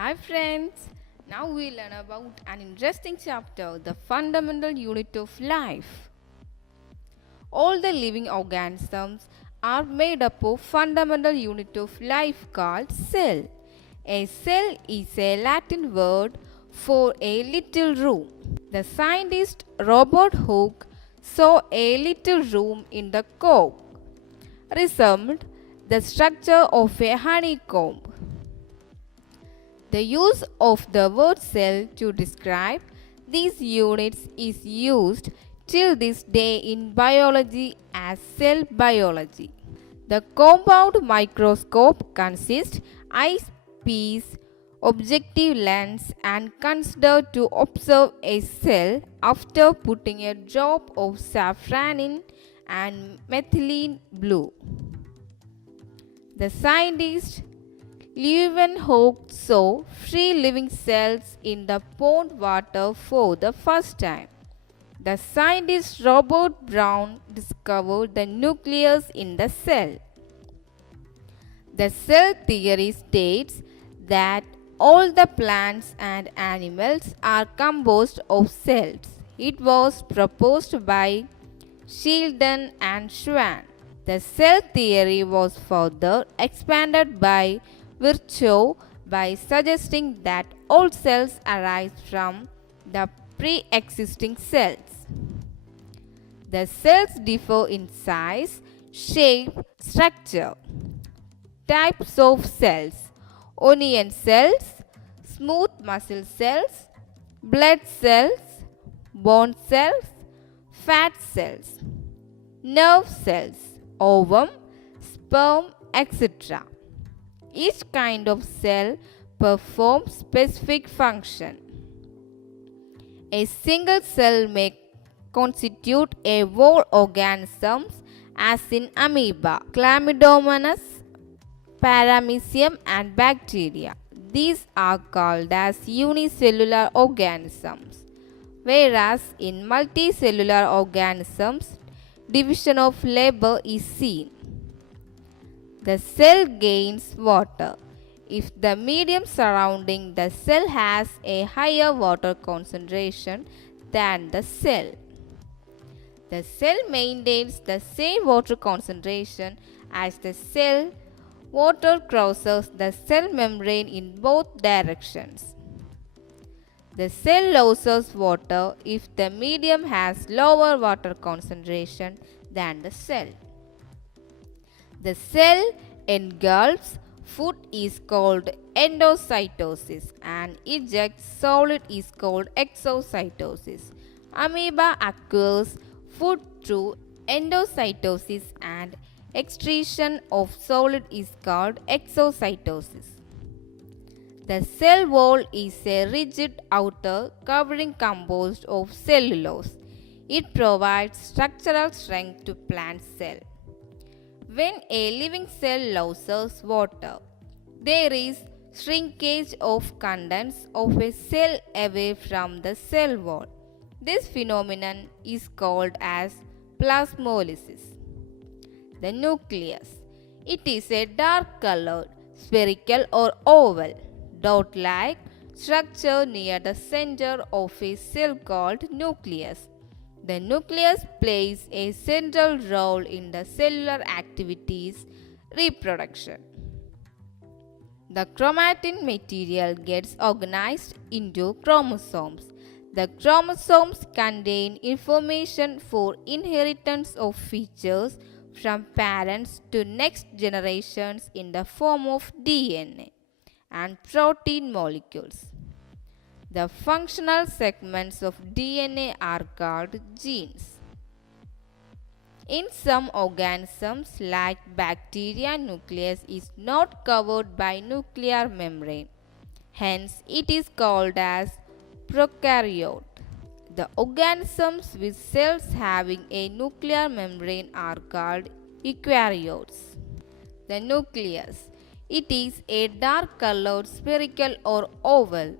Hi friends, now we learn about an interesting chapter, the fundamental unit of life. All the living organisms are made up of fundamental unit of life called cell. A cell is a Latin word for a little room. The scientist Robert Hooke saw a little room in the cork, resembled the structure of a honeycomb. The use of the word cell to describe these units is used till this day in biology as cell biology. The compound microscope consists eyepiece, objective lens and considered to observe a cell after putting a drop of safranin and methylene blue. The scientist Leeuwenhoek saw free living cells in the pond water for the first time. The scientist Robert Brown discovered the nucleus in the cell. The cell theory states that all the plants and animals are composed of cells. It was proposed by Sheldon and Schwann. The cell theory was further expanded by Virchow by suggesting that all cells arise from the pre-existing cells. The cells differ in size, shape, structure. Types of cells: onion cells, smooth muscle cells, blood cells, bone cells, fat cells, nerve cells, ovum, sperm, etc. Each kind of cell performs specific function. A single cell may constitute a whole organism, as in amoeba, chlamydomonas, paramecium and bacteria. These are called as unicellular organisms, whereas in multicellular organisms, division of labor is seen. The cell gains water if the medium surrounding the cell has a higher water concentration than the cell. The cell maintains the same water concentration as the cell. Water crosses the cell membrane in both directions. The cell loses water if the medium has lower water concentration than the cell. The cell engulfs food is called endocytosis and ejects solid is called exocytosis. Amoeba acquires food through endocytosis and excretion of solid is called exocytosis. The cell wall is a rigid outer covering composed of cellulose. It provides structural strength to plant cell. When a living cell loses water, there is shrinkage of contents of a cell away from the cell wall. This phenomenon is called as plasmolysis. The nucleus. It is a dark colored, spherical or oval, dot-like structure near the center of a cell called nucleus. The nucleus plays a central role in the cellular activities, reproduction. The chromatin material gets organized into chromosomes. The chromosomes contain information for inheritance of features from parents to next generations in the form of DNA and protein molecules. The functional segments of DNA are called genes. In some organisms like bacteria, nucleus is not covered by nuclear membrane. Hence, it is called as prokaryote. The organisms with cells having a nuclear membrane are called eukaryotes. The nucleus. It is a dark colored spherical or oval,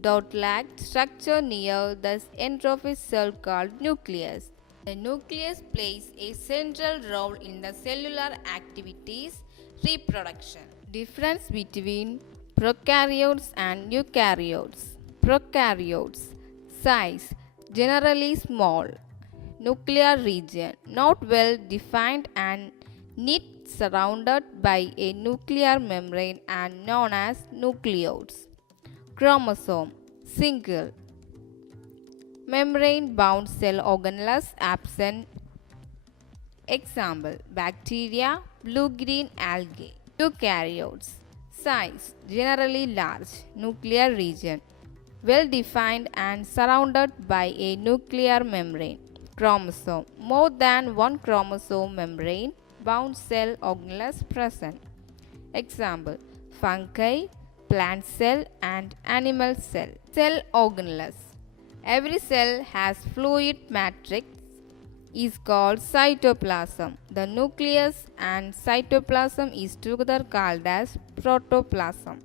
dot-like structure near the center of a cell called nucleus. The nucleus plays a central role in the cellular activities, reproduction. Difference between Prokaryotes and eukaryotes. Prokaryotes. Size generally small. Nuclear region not well defined and neat, surrounded by a nuclear membrane and known as nucleoids. Chromosome single. Membrane bound cell organelles absent. Example bacteria, blue green algae. Eukaryotes. Size generally large. Nuclear region well defined and surrounded by a nuclear membrane. Chromosome more than one chromosome membrane bound cell organelles present. Example fungi, plant cell and animal cell. Cell organelles. Every cell has fluid matrix is called cytoplasm. The nucleus and cytoplasm is together called as protoplasm.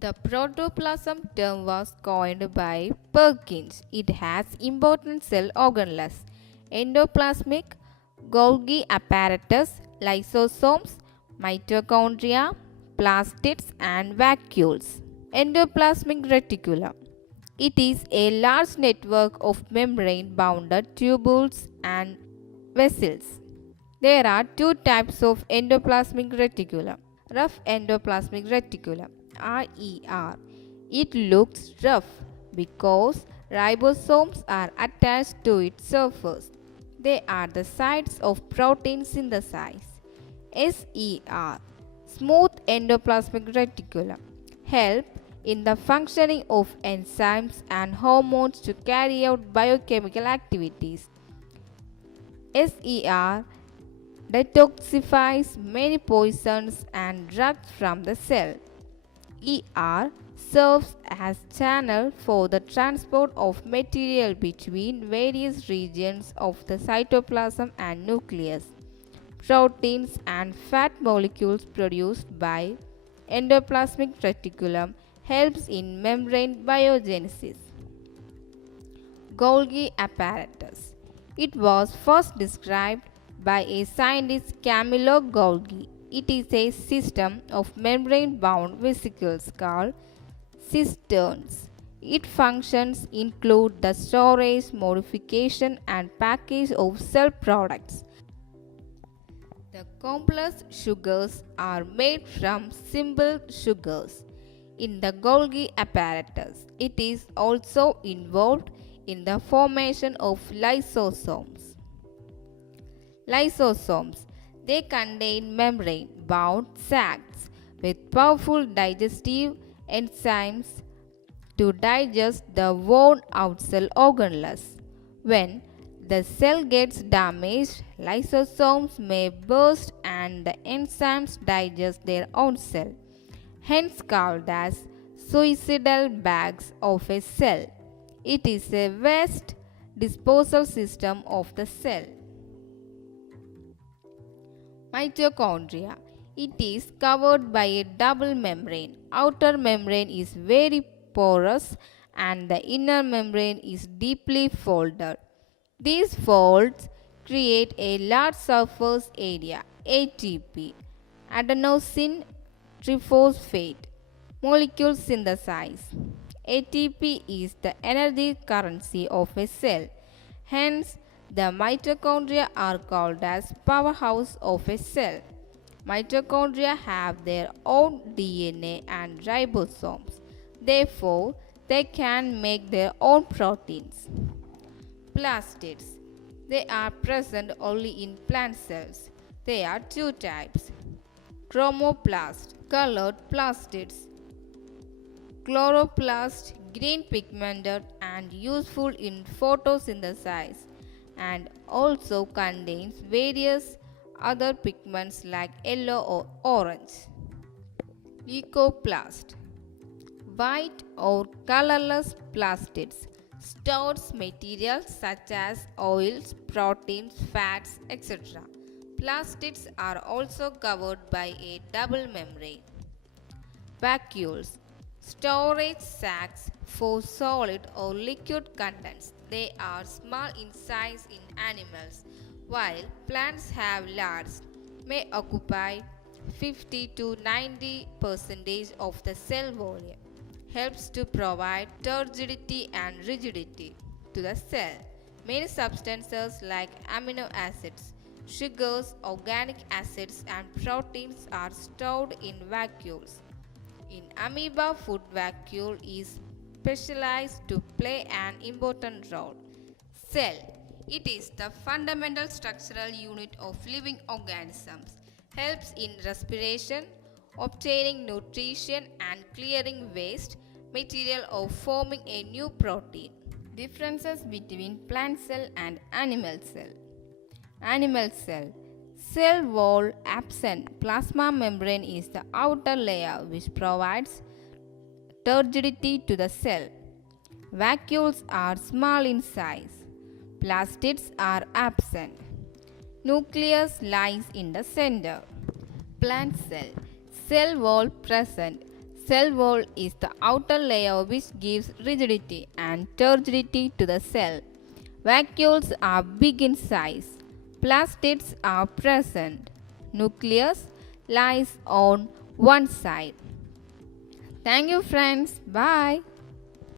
The protoplasm term was coined by Perkins. It has important cell organelles: endoplasmic, Golgi apparatus, lysosomes, mitochondria, plastids and vacuoles. Endoplasmic reticulum. It is a large network of membrane-bounded tubules and vessels. There are two types of endoplasmic reticulum. Rough endoplasmic reticulum RER. It looks rough because ribosomes are attached to its surface. They are the sites of protein synthesis. SER. Smooth endoplasmic reticulum. Help in the functioning of enzymes and hormones to carry out biochemical activities. SER detoxifies many poisons and drugs from the cell. ER serves as channel for the transport of material between various regions of the cytoplasm and nucleus. Proteins and fat molecules produced by endoplasmic reticulum helps in membrane biogenesis. Golgi apparatus. It was first described by a scientist Camillo Golgi. It is a system of membrane-bound vesicles called cisterns. Its functions include the storage, modification and package of cell products. The complex sugars are made from simple sugars. In the Golgi apparatus, it is also involved in the formation of lysosomes. Lysosomes. They contain membrane-bound sacs with powerful digestive enzymes to digest the worn-out cell organelles. When the cell gets damaged, lysosomes may burst and the enzymes digest their own cell, hence called as suicidal bags of a cell. It is a waste disposal system of the cell. Mitochondria. It is covered by a double membrane. Outer membrane is very porous and the inner membrane is deeply folded. These folds create a large surface area, ATP, adenosine triphosphate molecule synthesis. ATP is the energy currency of a cell. Hence, the mitochondria are called as powerhouse of a cell. Mitochondria have their own DNA and ribosomes. Therefore, they can make their own proteins. Plastids. They are present only in plant cells. There are two types: chromoplast, colored plastids; chloroplast, green pigmented and useful in photosynthesis, and also contains various other pigments like yellow or orange. Leucoplast. White or colorless plastids stores materials such as oils, proteins, fats, etc. Plastids are also covered by a double membrane. Vacuoles. Storage sacs for solid or liquid contents. They are small in size in animals, while plants have large, may occupy 50 to 90% of the cell volume, helps to provide turgidity and rigidity to the cell. Many substances like amino acids, sugars, organic acids, and proteins are stored in vacuoles. In amoeba, food vacuole is specialized to play an important role. Cell. It is the fundamental structural unit of living organisms. Helps in respiration, obtaining nutrition, and clearing waste material or forming a new protein. Differences between plant cell and animal cell. Animal cell. Cell wall absent. Plasma membrane is the outer layer which provides turgidity to the cell. Vacuoles are small in size. Plastids are absent. Nucleus lies in the center. Plant cell. Cell wall present. Cell wall is the outer layer which gives rigidity and turgidity to the cell. Vacuoles are big in size. Plastids are present. Nucleus lies on one side. Thank you friends. Bye.